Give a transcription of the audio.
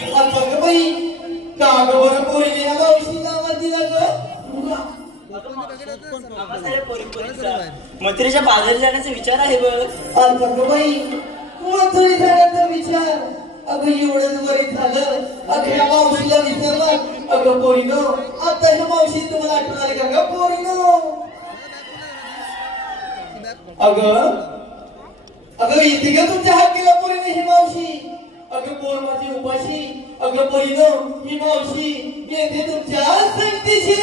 आता ग बाई का ग बरं पोरीने या मावशीला आवाज दिला ग मथुरेच्या बाजारी जाण्याचा विचार आहे बघ. आता ग बाई मथुरी जाण्याचा विचार. अगं एवढंच बरी झालं. अगं या मावशीला विचारलं. अगं पोरीनो आता ह्या मावशी तुम्हाला आठवण आली का ग पोरीनो. अगं इथे का तुमच्या हात गेला पोरीने ही मावशी. अगं पोर माझी उपाशी. अगं पोरीनो ही मावशी येते तुमच्या संगतीशी.